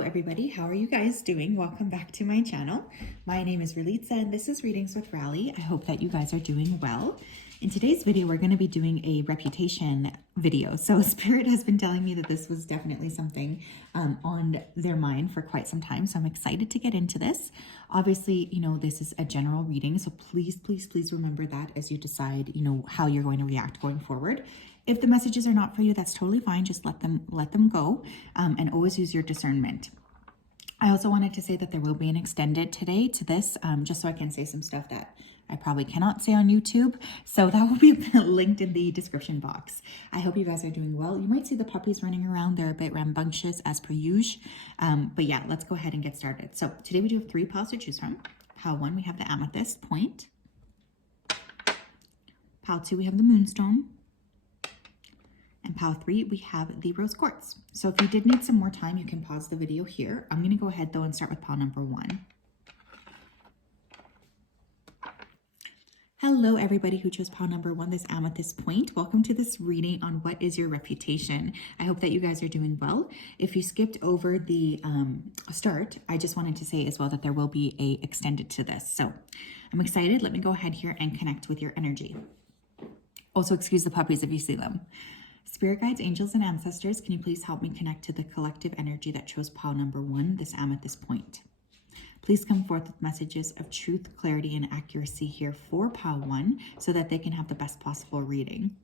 Hello everybody, how are you guys doing? Welcome back to my channel. My name is Ralitza and this is Readings with Rally. I hope that you guys are doing well. In today's video, we're going to be doing a reputation video. So Spirit has been telling me that this was definitely something on their mind for quite some time. So I'm excited to get into this. Obviously, you know, this is a general reading. So please remember that as you decide, you know, how you're going to react going forward. If the messages are not for you, that's totally fine. Just let them go and always use your discernment. I also wanted to say that there will be an extended today to this, just so I can say some stuff that I probably cannot say on YouTube. So that will be linked in the description box. I hope you guys are doing well. You might see the puppies running around. They're a bit rambunctious as per usual. But yeah, let's go ahead and get started. So today we do have 3 piles to choose from. Pile 1, we have the amethyst point. Pile 2, we have the moonstone. And pile 3, we have the rose quartz. So if you did need some more time, you can pause the video here. I'm going to go ahead though and start with pile number 1. Hello everybody who chose pile number 1, this amethyst point. Welcome to this reading on what is your reputation. I hope that you guys are doing well. If you skipped over the start, I just wanted to say as well that there will be a extended to this. So I'm excited. Let me go ahead here and connect with your energy. Also excuse the puppies if you see them. Spirit guides, angels, and ancestors, can you please help me connect to the collective energy that chose pile number 1, this amethyst point? Please come forth with messages of truth, clarity, and accuracy here for pile 1 so that they can have the best possible reading.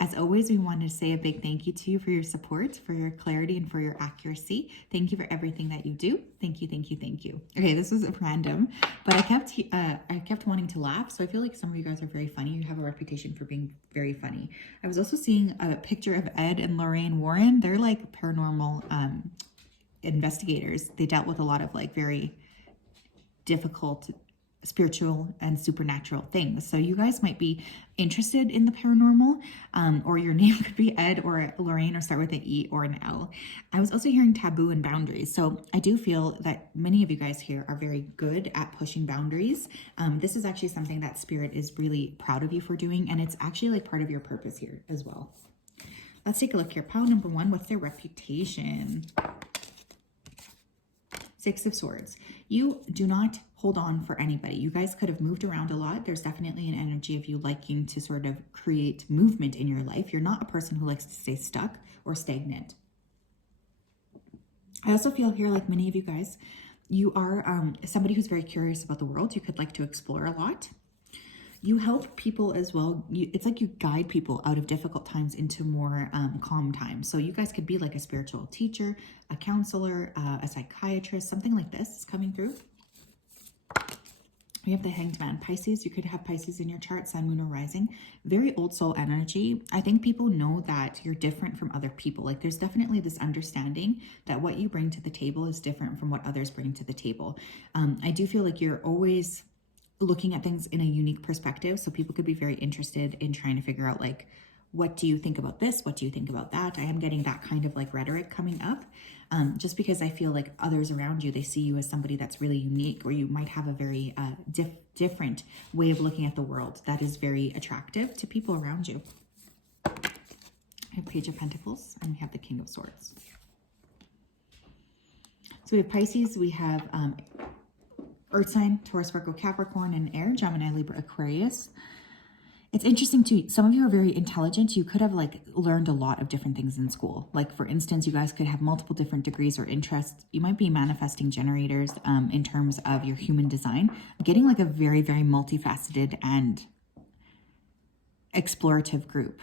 As always, we want to say a big thank you to you for your support, for your clarity, and for your accuracy. Thank you for everything that you do. Thank you, thank you, thank you. Okay, this was random, but I kept wanting to laugh, so I feel like some of you guys are very funny. You have a reputation for being very funny. I was also seeing a picture of Ed and Lorraine Warren. They're like paranormal investigators. They dealt with a lot of like very difficult spiritual and supernatural things. So you guys might be interested in the paranormal, or your name could be Ed or Lorraine or start with an E or an L. I was also hearing taboo and boundaries. So I do feel that many of you guys here are very good at pushing boundaries. This is actually something that Spirit is really proud of you for doing. And it's actually like part of your purpose here as well. Let's take a look here. Pile number 1, what's their reputation? 6 of Swords. You do not hold on for anybody. You guys could have moved around a lot. There's definitely an energy of you liking to sort of create movement in your life. You're not a person who likes to stay stuck or stagnant. I also feel here, like many of you guys, you are somebody who's very curious about the world. You could like to explore a lot. You help people as well. It's like you guide people out of difficult times into more calm times. So you guys could be like a spiritual teacher, a counselor, a psychiatrist, something like this is coming through. We have the Hanged Man. Pisces, you could have Pisces in your chart, Sun, Moon, or Rising. Very old soul energy. I think people know that you're different from other people. Like there's definitely this understanding that what you bring to the table is different from what others bring to the table. I do feel like you're always looking at things in a unique perspective. So people could be very interested in trying to figure out like, what do you think about this? What do you think about that? I am getting that kind of like rhetoric coming up, just because I feel like others around you, they see you as somebody that's really unique, or you might have a very different way of looking at the world that is very attractive to people around you. We have Page of Pentacles and we have the King of Swords. So we have Pisces, we have Earth sign, Taurus, Virgo, Capricorn, and Air, Gemini, Libra, Aquarius. It's interesting too. Some of you are very intelligent. You could have like learned a lot of different things in school. Like for instance, you guys could have multiple different degrees or interests. You might be manifesting generators in terms of your human design. Getting like a very, very multifaceted and explorative group.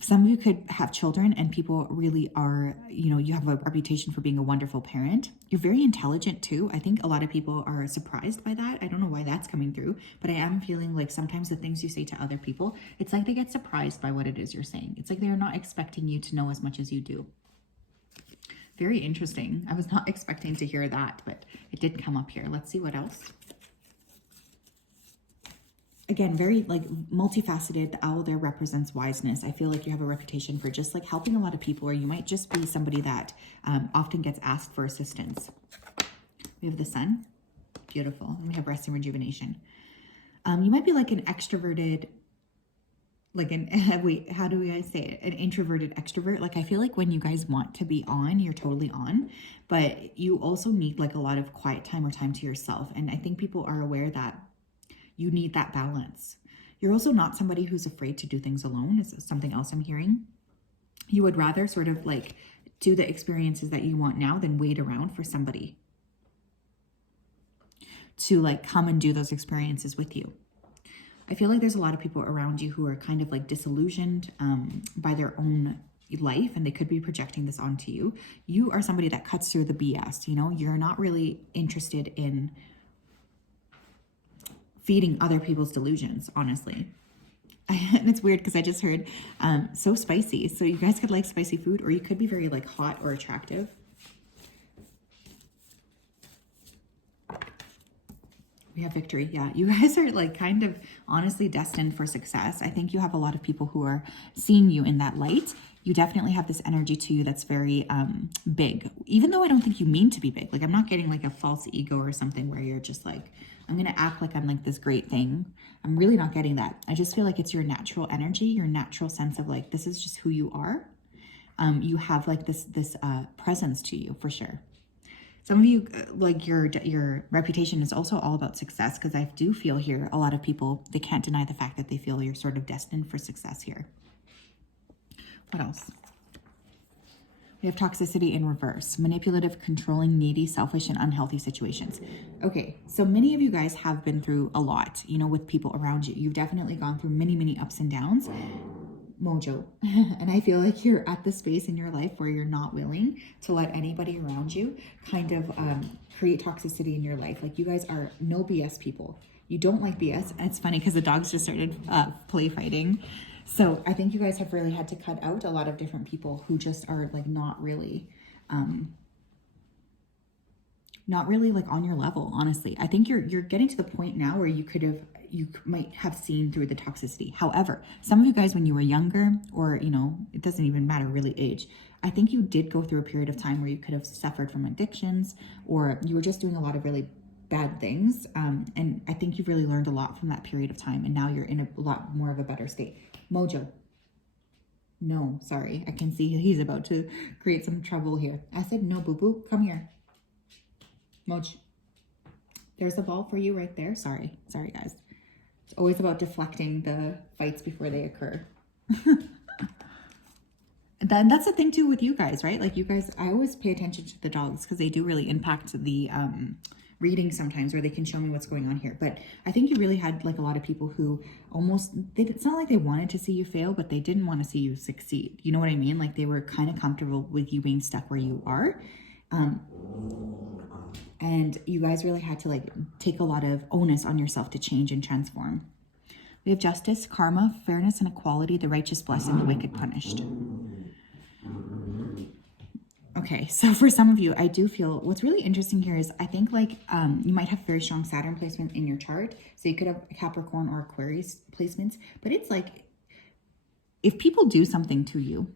Some of you could have children and people really are, you know, you have a reputation for being a wonderful parent. You're very intelligent too. I think a lot of people are surprised by that. I don't know why that's coming through, but I am feeling like sometimes the things you say to other people, it's like they get surprised by what it is you're saying. It's like they're not expecting you to know as much as you do. Very interesting. I was not expecting to hear that, but it did come up here. Let's see what else. Again, very like multifaceted. The owl there represents wiseness. I feel like you have a reputation for just like helping a lot of people, or you might just be somebody that often gets asked for assistance. We have the Sun. Beautiful. And we have rest and rejuvenation. You might be like an extroverted like wait, how do I say it? An introverted extrovert. Like, I feel like when you guys want to be on, you're totally on, but you also need like a lot of quiet time or time to yourself. And I think people are aware that you need that balance. You're also not somebody who's afraid to do things alone, is something else I'm hearing. You would rather sort of like do the experiences that you want now than wait around for somebody to like come and do those experiences with you. I feel like there's a lot of people around you who are kind of like disillusioned by their own life, and they could be projecting this onto you. You are somebody that cuts through the BS, you know, you're not really interested in feeding other people's delusions, honestly. And it's weird because I just heard so spicy. So you guys could like spicy food, or you could be very like hot or attractive. We have victory. Yeah, you guys are like kind of honestly destined for success. I think you have a lot of people who are seeing you in that light. You definitely have this energy to you that's very big, even though I don't think you mean to be big. Like, I'm not getting like a false ego or something where you're just like, I'm going to act like I'm like this great thing. I'm really not getting that. I just feel like it's your natural energy, your natural sense of like, this is just who you are. You have like this presence to you for sure. Some of you, like your reputation is also all about success, because I do feel here a lot of people, they can't deny the fact that they feel you're sort of destined for success here. What else? We have toxicity in reverse. Manipulative, controlling, needy, selfish, and unhealthy situations. Okay, so many of you guys have been through a lot, you know, with people around you. You've definitely gone through many, many ups and downs. Mojo. And I feel like you're at the space in your life where you're not willing to let anybody around you kind of create toxicity in your life. Like, you guys are no BS people. You don't like BS. And it's funny because the dogs just started play fighting. So I think you guys have really had to cut out a lot of different people who just are like not really like on your level, honestly. I think you're getting to the point now where you might have seen through the toxicity. However, some of you guys, when you were younger, or, you know, it doesn't even matter really age, I think you did go through a period of time where you could have suffered from addictions, or you were just doing a lot of really bad things. And I think you've really learned a lot from that period of time. And now you're in a lot more of a better state. Mojo. No, sorry. I can see he's about to create some trouble here. I said, no, boo-boo, come here. Moj. There's a ball for you right there. Sorry, guys. It's always about deflecting the fights before they occur. Then that's the thing too with you guys, right? Like, you guys, I always pay attention to the dogs because they do really impact the reading sometimes, where they can show me what's going on here. But I think you really had like a lot of people who it's not like they wanted to see you fail, but they didn't want to see you succeed. You know what I mean? Like, they were kind of comfortable with you being stuck where you are. And you guys really had to like take a lot of onus on yourself to change and transform. We have justice, karma, fairness, and equality, the righteous blessed and the wicked punished. Okay, so for some of you, I do feel what's really interesting here is I think like you might have very strong Saturn placement in your chart. So you could have Capricorn or Aquarius placements, but it's like if people do something to you,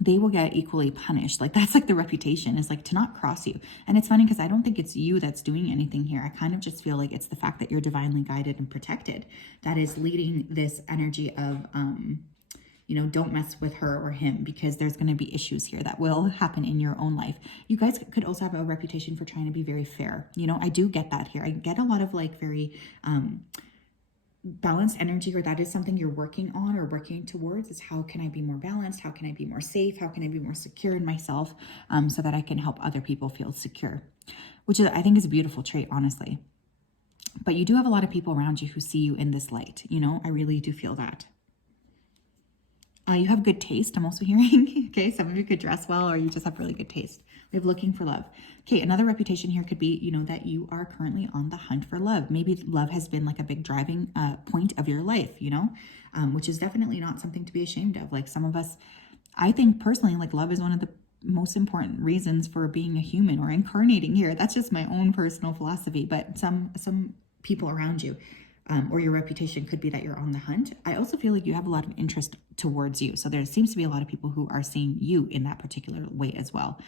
they will get equally punished. Like, that's like the reputation, is like to not cross you. And it's funny because I don't think it's you that's doing anything here. I kind of just feel like it's the fact that you're divinely guided and protected that is leading this energy of, you know, don't mess with her or him, because there's going to be issues here that will happen in your own life. You guys could also have a reputation for trying to be very fair. You know, I do get that here. I get a lot of like very, balanced energy, or that is something you're working on or working towards, is how can I be more balanced? How can I be more safe? How can I be more secure in myself, so that I can help other people feel secure, which is, I think, is a beautiful trait, honestly. But you do have a lot of people around you who see you in this light. You know, I really do feel that. You have good taste, I'm also hearing. Okay, some of you could dress well, or you just have really good taste. We have looking for love. Okay, another reputation here could be, you know, that you are currently on the hunt for love. Maybe love has been like a big driving point of your life, you know, which is definitely not something to be ashamed of. Like, some of us, I think personally, like, love is one of the most important reasons for being a human or incarnating here. That's just my own personal philosophy, but some people around you, or your reputation could be that you're on the hunt. I also feel like you have a lot of interest towards you. So there seems to be a lot of people who are seeing you in that particular way as well.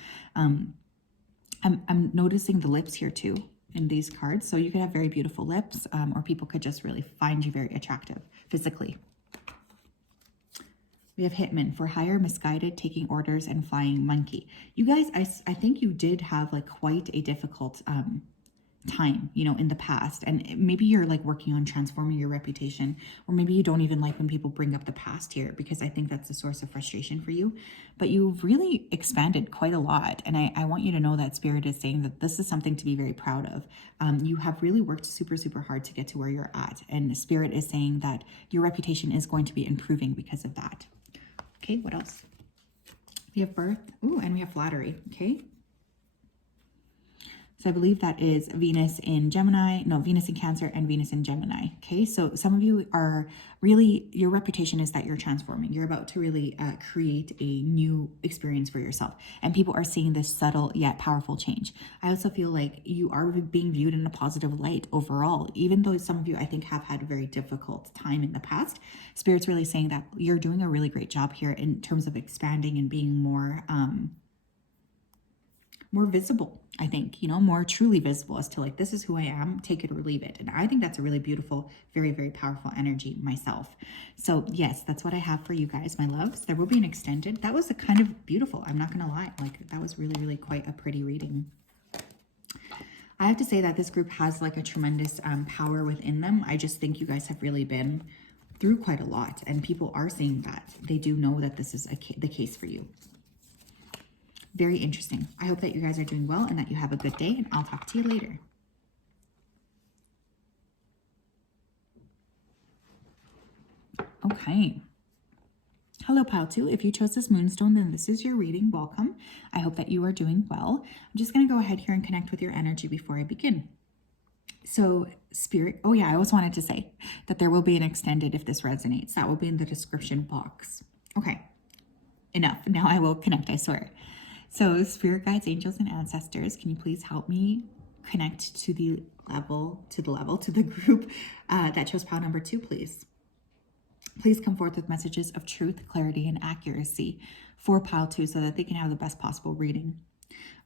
I'm noticing the lips here too in these cards. So you could have very beautiful lips, or people could just really find you very attractive physically. We have hitman, for hire, misguided, taking orders, and flying monkey. You guys, I think you did have like quite a difficult time, you know, in the past. And maybe you're like working on transforming your reputation, or maybe you don't even like when people bring up the past here, because I think that's a source of frustration for you. But you've really expanded quite a lot. And I want you to know that Spirit is saying that this is something to be very proud of. You have really worked super, super hard to get to where you're at. And Spirit is saying that your reputation is going to be improving because of that. Okay, what else? We have birth. Ooh, and we have flattery. Okay. So I believe that is Venus in Gemini, no, Venus in Cancer and Venus in Gemini. Okay, so some of you are really, your reputation is that you're transforming. You're about to really create a new experience for yourself. And people are seeing this subtle yet powerful change. I also feel like you are being viewed in a positive light overall, even though some of you, I think, have had a very difficult time in the past. Spirit's really saying that you're doing a really great job here in terms of expanding and being more visible, I think, you know, more truly visible as to like, this is who I am, take it or leave it. And I think that's a really beautiful, very, very powerful energy myself. So yes, that's what I have for you guys, my loves. There will be an extended. That was a kind of beautiful, I'm not going to lie. Like that was really, really quite a pretty reading. I have to say that this group has like a tremendous power within them. I just think you guys have really been through quite a lot, and people are saying that. They do know that this is the case for you. Very interesting. I hope that you guys are doing well and that you have a good day, and I'll talk to you later. Okay. Hello, Pile 2. If you chose this moonstone, then this is your reading. Welcome. I hope that you are doing well. I'm just going to go ahead here and connect with your energy before I begin. So Spirit, oh yeah, I also wanted to say that there will be an extended if this resonates. That will be in the description box. Okay. Enough. Now I will connect, I swear. So Spirit guides, angels, and ancestors, can you please help me connect to the group that chose pile number 2, please? Please come forth with messages of truth, clarity, and accuracy for pile 2 so that they can have the best possible reading.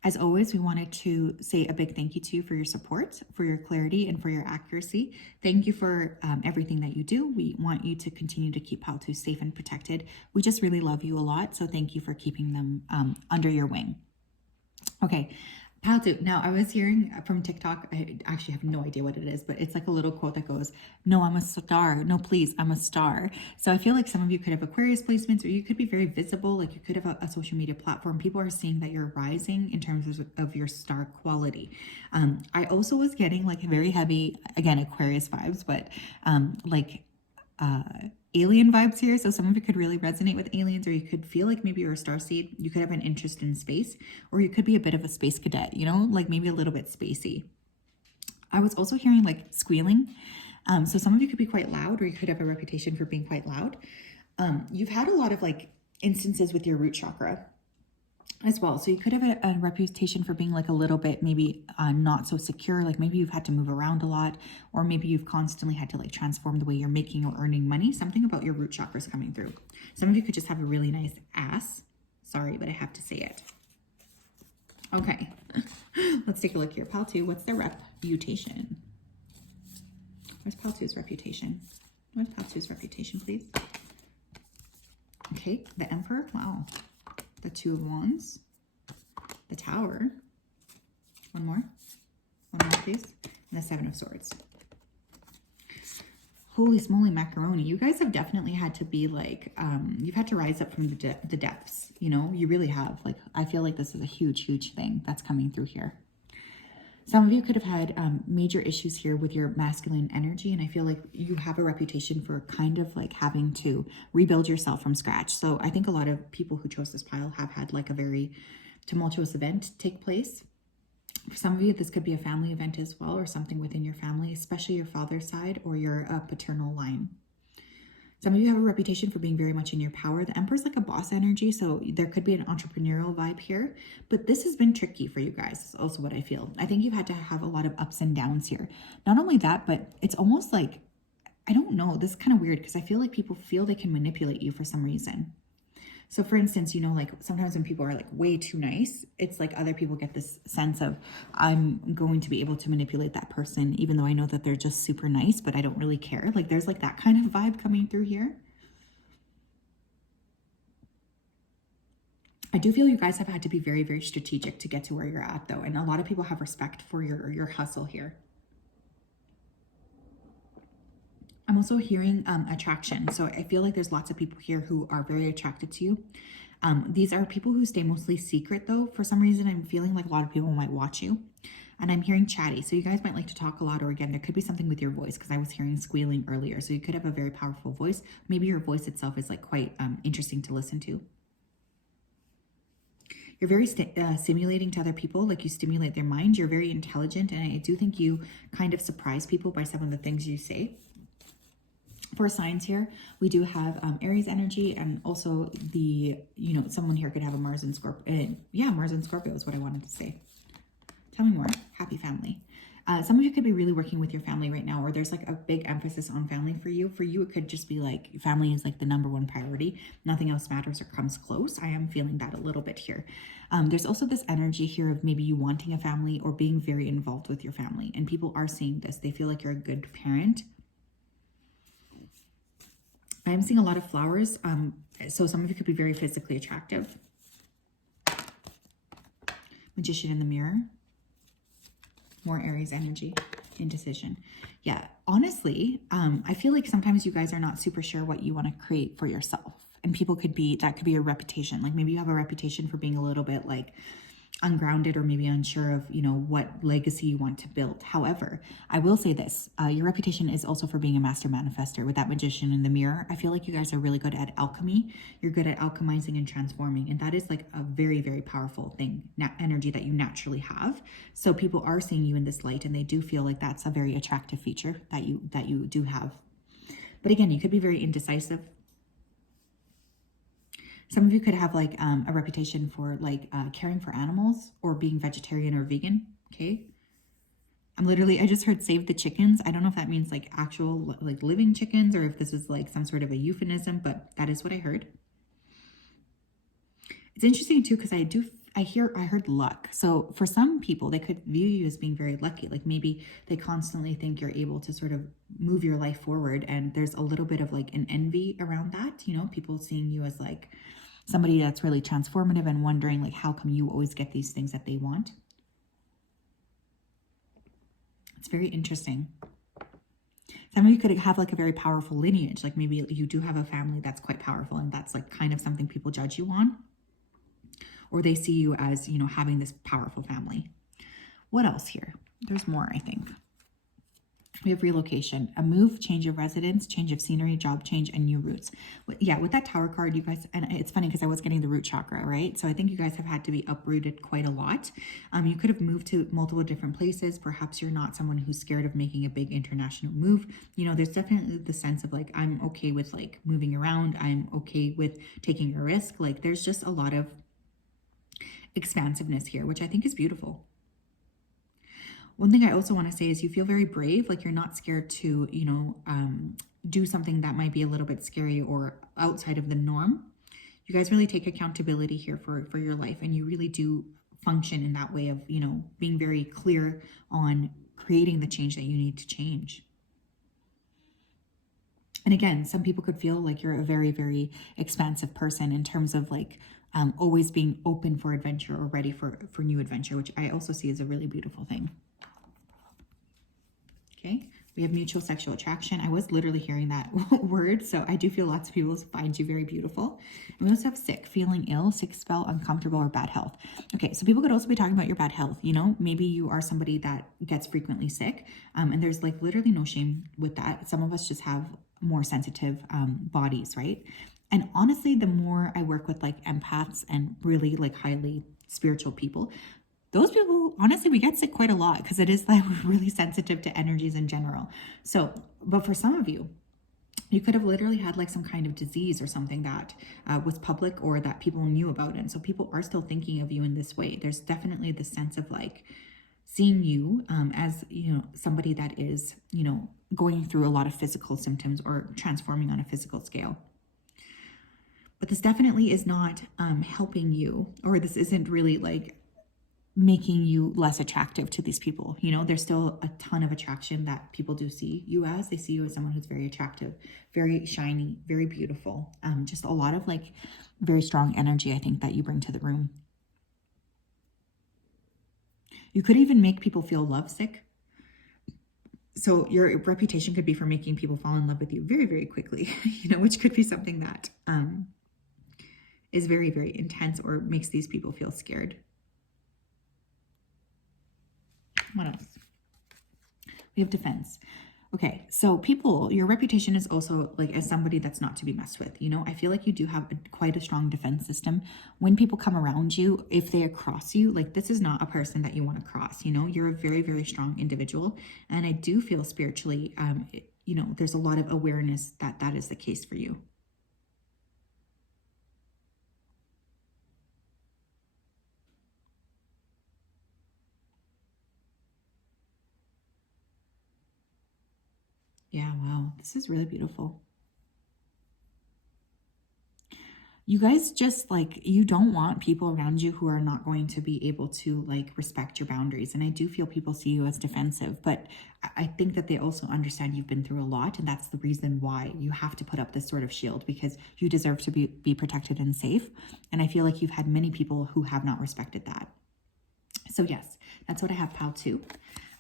As always, we wanted to say a big thank you to you for your support, for your clarity, and for your accuracy. Thank you for everything that you do. We want you to continue to keep pile 2 safe and protected. We just really love you a lot, so thank you for keeping them under your wing. Okay, pile 2. Now, I was hearing from TikTok, I actually have no idea what it is, but it's like a little quote that goes, no, I'm a star. No, please, I'm a star. So I feel like some of you could have Aquarius placements, or you could be very visible. Like you could have a social media platform. People are seeing that you're rising in terms of your star quality. I also was getting like very heavy, again, Aquarius vibes, but alien vibes here. So some of you could really resonate with aliens, or you could feel like maybe you're a starseed. You could have an interest in space, or you could be a bit of a space cadet, you know, like maybe a little bit spacey. I was also hearing like squealing. So some of you could be quite loud, or you could have a reputation for being quite loud. You've had a lot of like instances with your root chakra as well. So you could have a reputation for being like a little bit maybe not so secure. Like maybe you've had to move around a lot, or maybe you've constantly had to like transform the way you're making or earning money. Something about your root chakras coming through. Some of you could just have a really nice ass. Sorry, but I have to say it. Okay, let's take a look here. Pile 2, what's their reputation? Where's Pile 2's reputation? Where's Pile 2's reputation, please? Okay, the Emperor. Wow. The 2 of Wands, the Tower, one more, please, and the 7 of Swords. Holy smoly macaroni, you guys have definitely had to be like, you've had to rise up from the depths, you know, you really have. Like, I feel like this is a huge, huge thing that's coming through here. Some of you could have had major issues here with your masculine energy, and I feel like you have a reputation for kind of like having to rebuild yourself from scratch. So I think a lot of people who chose this pile have had like a very tumultuous event take place. For some of you, this could be a family event as well, or something within your family, especially your father's side or your paternal line. Some of you have a reputation for being very much in your power. The Emperor's like a boss energy, so there could be an entrepreneurial vibe here. But this has been tricky for you guys, is also what I feel. I think you've had to have a lot of ups and downs here. Not only that, but it's almost like, I don't know, this is kind of weird because I feel like people feel they can manipulate you for some reason. So for instance, you know, like sometimes when people are like way too nice, it's like other people get this sense of, I'm going to be able to manipulate that person, even though I know that they're just super nice, but I don't really care. Like there's like that kind of vibe coming through here. I do feel you guys have had to be very, very strategic to get to where you're at, though. And a lot of people have respect for your hustle here. I'm also hearing attraction. So I feel like there's lots of people here who are very attracted to you. These are people who stay mostly secret, though. For some reason, I'm feeling like a lot of people might watch you. And I'm hearing chatty. So you guys might like to talk a lot, or again, there could be something with your voice, because I was hearing squealing earlier. So you could have a very powerful voice. Maybe your voice itself is like quite interesting to listen to. You're very stimulating to other people, like you stimulate their mind. You're very intelligent, and I do think you kind of surprise people by some of the things you say. For signs here, we do have Aries energy, and also the, someone here could have a Mars and Scorpio. Yeah, Mars and Scorpio is what I wanted to say. Tell me more. Happy family. Some of you could be really working with your family right now, or there's like a big emphasis on family for you. For you, it could just be like family is like the #1 priority. Nothing else matters or comes close. I am feeling that a little bit here. There's also this energy here of maybe you wanting a family or being very involved with your family. And people are seeing this. They feel like you're a good parent. I am seeing a lot of flowers. So some of you could be very physically attractive. Magician in the mirror. More Aries energy, indecision. Yeah, honestly, I feel like sometimes you guys are not super sure what you want to create for yourself. And people could be, that could be a reputation. Like maybe you have a reputation for being a little bit like ungrounded, or maybe unsure of, what legacy you want to build. However, I will say this, your reputation is also for being a master manifester. With that magician in the mirror, I feel like you guys are really good at alchemy. You're good at alchemizing and transforming. And that is like a very, very powerful thing, energy that you naturally have. So people are seeing you in this light, and they do feel like that's a very attractive feature that you do have. But again, you could be very indecisive. Some of you could have like a reputation for like caring for animals, or being vegetarian or vegan. Okay. I just heard save the chickens. I don't know if that means like actual like living chickens, or if this is like some sort of a euphemism, but that is what I heard. It's interesting too, because I heard luck. So for some people, they could view you as being very lucky. Like maybe they constantly think you're able to sort of move your life forward. And there's a little bit of like an envy around that, people seeing you as like somebody that's really transformative and wondering like, how come you always get these things that they want? It's very interesting. Some of you could have like a very powerful lineage. Like maybe you do have a family that's quite powerful, and that's like kind of something people judge you on. Or they see you as, having this powerful family. What else here? There's more, I think. We have relocation, a move, change of residence, change of scenery, job change, and new roots. Yeah, with that Tower card, you guys, and it's funny because I was getting the root chakra, right? So I think you guys have had to be uprooted quite a lot. You could have moved to multiple different places. Perhaps you're not someone who's scared of making a big international move. There's definitely the sense of like, I'm okay with like moving around. I'm okay with taking a risk. Like there's just a lot of expansiveness here, which I think is beautiful. One thing I also want to say is you feel very brave, like you're not scared to, do something that might be a little bit scary or outside of the norm. You guys really take accountability here for your life, and you really do function in that way of, being very clear on creating the change that you need to change. And again, some people could feel like you're a very, very expansive person in terms of like always being open for adventure or ready for new adventure, which I also see as a really beautiful thing. Okay, we have mutual sexual attraction. I was literally hearing that word, so I do feel lots of people find you very beautiful. And we also have sick, feeling ill, sick spell, uncomfortable, or bad health. Okay, so people could also be talking about your bad health. Maybe you are somebody that gets frequently sick, and there's like literally no shame with that. Some of us just have more sensitive bodies, right? And honestly, the more I work with like empaths and really like highly spiritual people, those people, honestly, we get sick quite a lot because it is like we're really sensitive to energies in general. So, but for some of you, you could have literally had like some kind of disease or something that was public or that people knew about. And so people are still thinking of you in this way. There's definitely the sense of like seeing you as, somebody that is, going through a lot of physical symptoms or transforming on a physical scale. But this definitely is not helping you, or this isn't really like making you less attractive to these people. You know, there's still a ton of attraction that people do see you as. They see you as someone who's very attractive, very shiny, very beautiful. Just a lot of like very strong energy, I think, that you bring to the room. You could even make people feel lovesick. So your reputation could be for making people fall in love with you very, very quickly, you know, which could be something that is very, very intense or makes these people feel scared. What else? We have defense. Okay, so people, your reputation is also like as somebody that's not to be messed with. You know, I feel like you do have quite a strong defense system. When people come around you, if they cross you, like this is not a person that you want to cross. You know, you're a very, very strong individual. And I do feel spiritually, you know, there's a lot of awareness that that is the case for you. Yeah, wow. This is really beautiful. You guys just like, you don't want people around you who are not going to be able to like respect your boundaries. And I do feel people see you as defensive, but I think that they also understand you've been through a lot. And that's the reason why you have to put up this sort of shield, because you deserve to be protected and safe. And I feel like you've had many people who have not respected that. So yes, that's what I have, pile 2.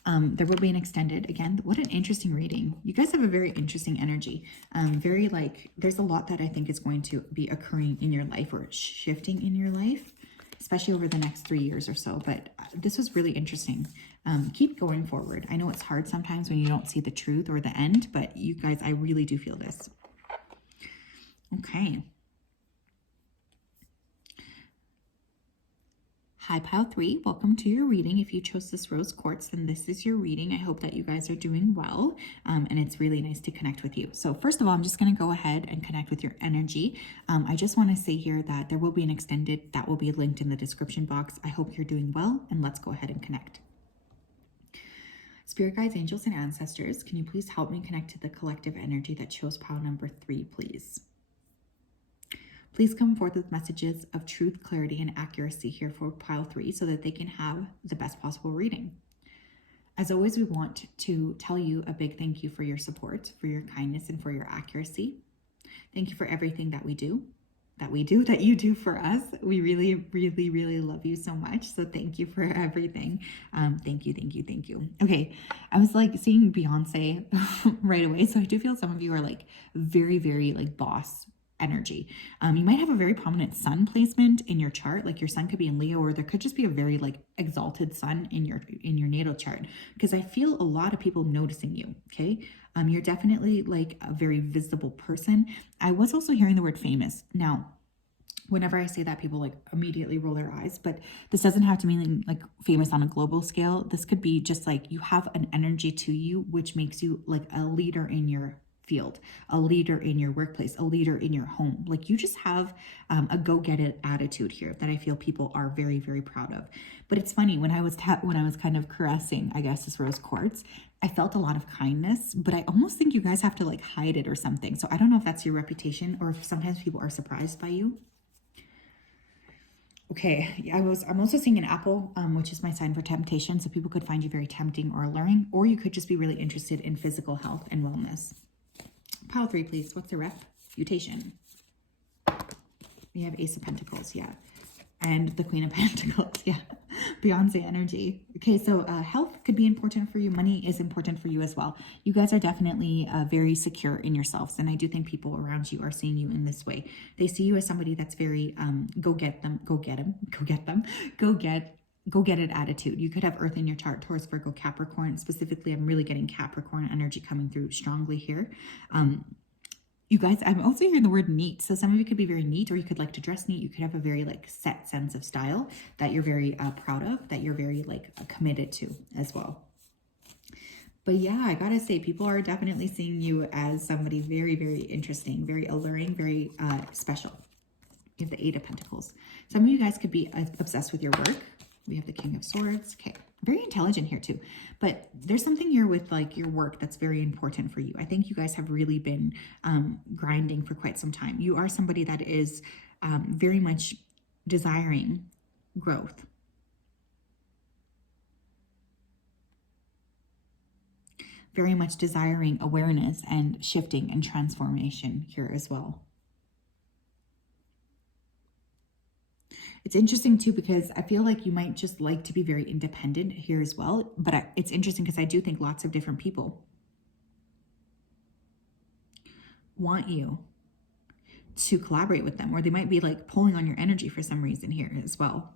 There will be an extended. Again, what an interesting reading. You guys have a very interesting energy. Very like, there's a lot that I think is going to be occurring in your life or shifting in your life, especially over the next 3 years or so. But this was really interesting. Keep going forward. I know it's hard sometimes when you don't see the truth or the end, but you guys, I really do feel this. Okay. Hi, pile 3. Welcome to your reading. If you chose this rose quartz, then this is your reading. I hope that you guys are doing well, and it's really nice to connect with you. So first of all, I'm just going to go ahead and connect with your energy. I just want to say here that there will be an extended that will be linked in the description box. I hope you're doing well, and let's go ahead and connect. Spirit guides, angels, and ancestors, can you please help me connect to the collective energy that chose pile number 3, please? Please come forth with messages of truth, clarity, and accuracy here for pile 3 so that they can have the best possible reading. As always, we want to tell you a big thank you for your support, for your kindness, and for your accuracy. Thank you for everything that we do, that you do for us. We really, really, really love you so much. So thank you for everything. Thank you, thank you, thank you. Okay, I was like seeing Beyonce right away. So I do feel some of you are like very, very like boss energy. You might have a very prominent sun placement in your chart, like your sun could be in Leo, or there could just be a very like exalted sun in your natal chart, because I feel a lot of people noticing you. Okay, you're definitely like a very visible person. I was also hearing the word famous. Now, whenever I say that, people like immediately roll their eyes, but this doesn't have to mean like famous on a global scale. This could be just like you have an energy to you which makes you like a leader in your field, a leader in your workplace, a leader in your home. Like you just have a go-get-it attitude here that I feel people are very, very proud of. But it's funny, when I was kind of caressing, I guess, this rose quartz, I felt a lot of kindness, but I almost think you guys have to like hide it or something. So I don't know if that's your reputation or if sometimes people are surprised by you. Okay, I'm also seeing an apple, which is my sign for temptation. So people could find you very tempting or alluring, or you could just be really interested in physical health and wellness. Pile 3, please. What's the reputation? We have Ace of Pentacles, yeah. And the Queen of Pentacles, yeah. Beyonce energy. Okay, so health could be important for you. Money is important for you as well. You guys are definitely very secure in yourselves. And I do think people around you are seeing you in this way. They see you as somebody that's very go get it attitude. You could have Earth in your chart, Taurus, Virgo, Capricorn. Specifically, I'm really getting Capricorn energy coming through strongly here. You guys, I'm also hearing the word neat. So some of you could be very neat, or you could like to dress neat. You could have a very like set sense of style that you're very proud of, that you're very like committed to as well. But yeah, I gotta say, people are definitely seeing you as somebody very, very interesting, very alluring, very special. You have the 8 of Pentacles. Some of you guys could be obsessed with your work. We have the King of Swords. Okay, very intelligent here too. But there's something here with like your work that's very important for you. I think you guys have really been grinding for quite some time. You are somebody that is very much desiring growth. very much desiring awareness and shifting and transformation here as well. It's interesting too, because I feel like you might just like to be very independent here as well. But it's interesting because I do think lots of different people want you to collaborate with them, or they might be like pulling on your energy for some reason here as well.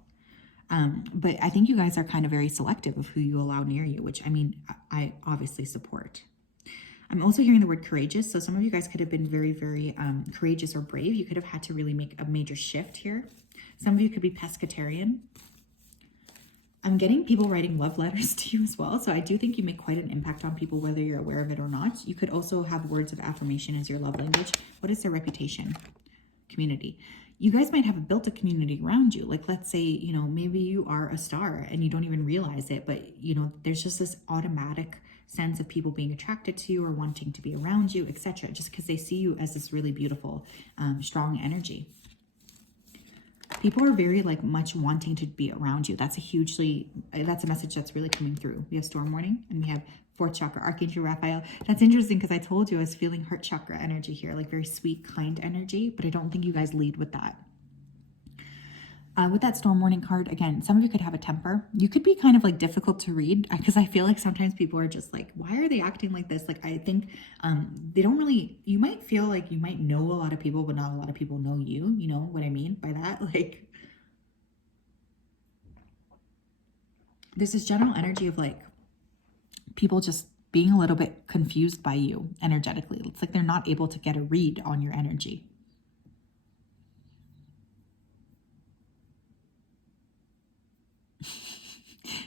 But I think you guys are kind of very selective of who you allow near you, which I mean, I obviously support. I'm also hearing the word courageous. So some of you guys could have been very, very courageous or brave. You could have had to really make a major shift here. Some of you could be pescatarian. I'm getting people writing love letters to you as well. So I do think you make quite an impact on people, whether you're aware of it or not. You could also have words of affirmation as your love language. What is their reputation? Community. You guys might have built a community around you. Like, let's say, you know, maybe you are a star and you don't even realize it, but you know, there's just this automatic sense of people being attracted to you or wanting to be around you, etc. Just because they see you as this really beautiful, strong energy. People are very like much wanting to be around you. That's a message that's really coming through. We have storm warning and we have 4th chakra, Archangel Raphael. That's interesting because I told you I was feeling heart chakra energy here, like very sweet, kind energy, but I don't think you guys lead with that. With that storm warning card, again, some of you could have a temper. You could be kind of like difficult to read because I feel like sometimes people are just like, why are they acting like this? Like, I think they don't really, you might feel like you might know a lot of people, but not a lot of people know you. You know what I mean by that? Like, there's this general energy of like people just being a little bit confused by you energetically. It's like they're not able to get a read on your energy.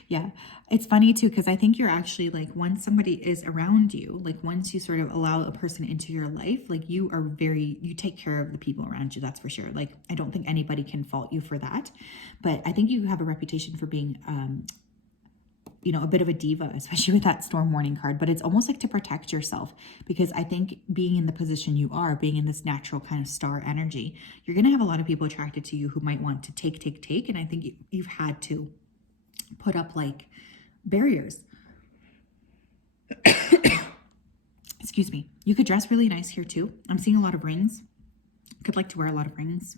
Yeah, it's funny too, because I think you're actually like, once somebody is around you, like once you sort of allow a person into your life, like you take care of the people around you, that's for sure. Like, I don't think anybody can fault you for that. But I think you have a reputation for being, you know, a bit of a diva, especially with that storm warning card, but it's almost like to protect yourself, because I think being in the position you are, being in this natural kind of star energy, you're going to have a lot of people attracted to you who might want to take. And I think you've had to put up like barriers. Excuse me. You could dress really nice here too. I'm seeing a lot of rings. Could like to wear a lot of rings.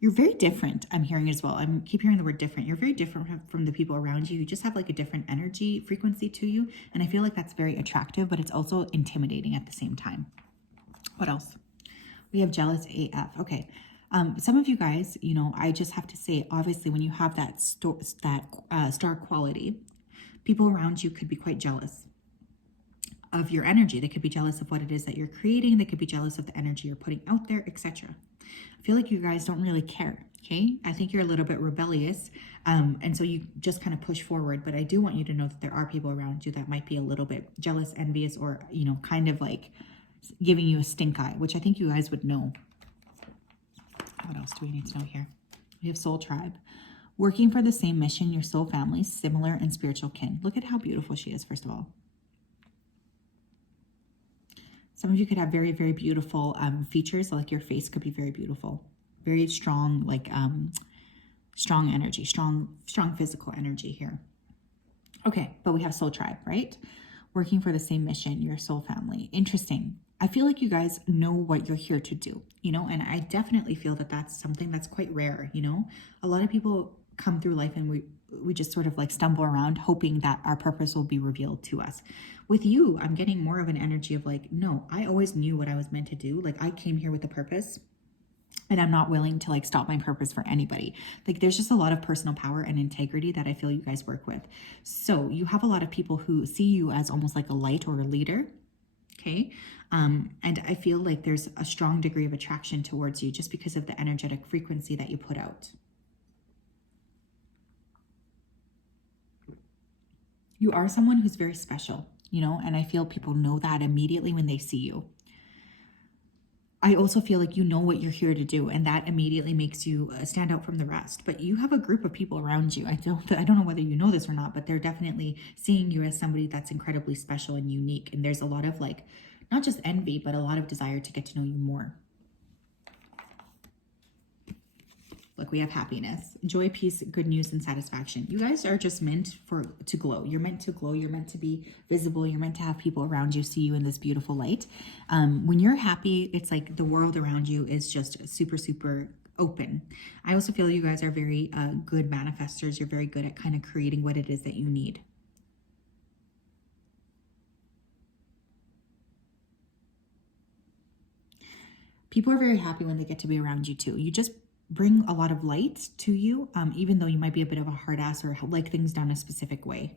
You're very different, I'm hearing as well. I keep hearing the word different. You're very different from the people around you. You just have like a different energy frequency to you. And I feel like that's very attractive, but it's also intimidating at the same time. What else? We have jealous AF. Okay. Some of you guys, you know, I just have to say, obviously, when you have that star quality, people around you could be quite jealous of your energy. They could be jealous of what it is that you're creating. They could be jealous of the energy you're putting out there, etc. I feel like you guys don't really care. Okay. I think you're a little bit rebellious. And so you just kind of push forward, but I do want you to know that there are people around you that might be a little bit jealous, envious, or, you know, kind of like giving you a stink eye, which I think you guys would know. What else do we need to know here? We have soul tribe. Working for the same mission, your soul family, similar and spiritual kin. Look at how beautiful she is, first of all. Some of you could have very, very beautiful features, like your face could be very beautiful. Very strong, like strong energy, strong physical energy here. Okay, but we have soul tribe, right? Working for the same mission, your soul family. Interesting. I feel like you guys know what you're here to do, you know, and I definitely feel that that's something that's quite rare, you know. A lot of people come through life and we just sort of like stumble around hoping that our purpose will be revealed to us. With you, I'm getting more of an energy of like, no, I always knew what I was meant to do. Like, I came here with a purpose and I'm not willing to like stop my purpose for anybody. Like, there's just a lot of personal power and integrity that I feel you guys work with. So you have a lot of people who see you as almost like a light or a leader. Okay. And I feel like there's a strong degree of attraction towards you just because of the energetic frequency that you put out. You are someone who's very special, you know, and I feel people know that immediately when they see you. I also feel like you know what you're here to do, and that immediately makes you stand out from the rest. But you have a group of people around you. I don't know whether you know this or not, but they're definitely seeing you as somebody that's incredibly special and unique. And there's a lot of like, not just envy, but a lot of desire to get to know you more. Look, we have happiness, joy, peace, good news, and satisfaction. You guys are just meant to glow. You're meant to glow. You're meant to be visible. You're meant to have people around you see you in this beautiful light. When you're happy, it's like the world around you is just super, super open. I also feel you guys are very good manifestors. You're very good at kind of creating what it is that you need. People are very happy when they get to be around you too. You just bring a lot of light to you, even though you might be a bit of a hard ass or like things done a specific way.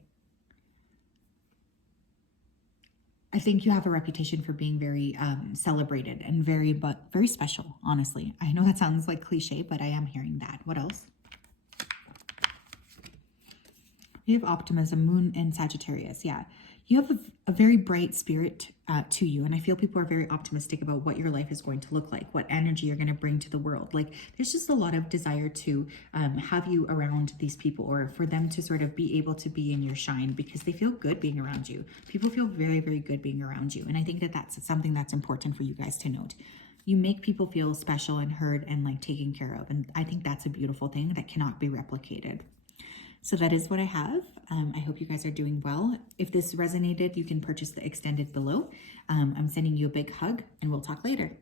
I think you have a reputation for being very celebrated and very special, honestly. I know that sounds like cliche, but I am hearing that. What else? You have optimism, moon and Sagittarius. Yeah. You have a very bright spirit to you. And I feel people are very optimistic about what your life is going to look like, what energy you're going to bring to the world. Like there's just a lot of desire to have you around these people, or for them to sort of be able to be in your shine, because they feel good being around you. People feel very, very good being around you. And I think that that's something that's important for you guys to note. You make people feel special and heard and like taken care of. And I think that's a beautiful thing that cannot be replicated. So that is what I have. I hope you guys are doing well. If this resonated, you can purchase the extended below. I'm sending you a big hug, and we'll talk later.